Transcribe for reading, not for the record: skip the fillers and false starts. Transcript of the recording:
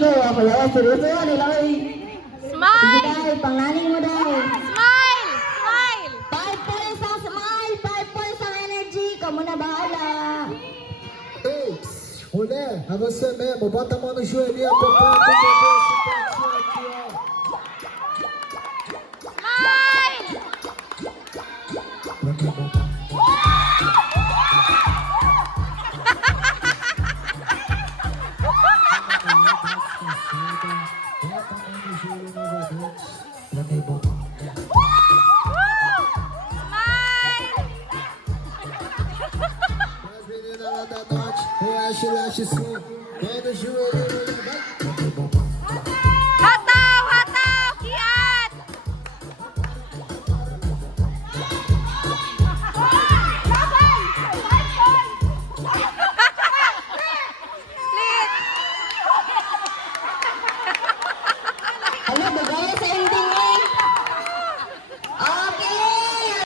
ko. Ako lang, seryoso yan. Ilang ay. Smile! Sige dahil, panglaning mo dahil. Smile! Smile! 5 points ang smile, 5 points ang energy. Kamu na bahala. Ei, mulher, é você mesmo. Bota a mão no joelhinho, papai. Aqui, ó. As meninas lá da norte, o Ash Lash Sul, manda o joelho, vai.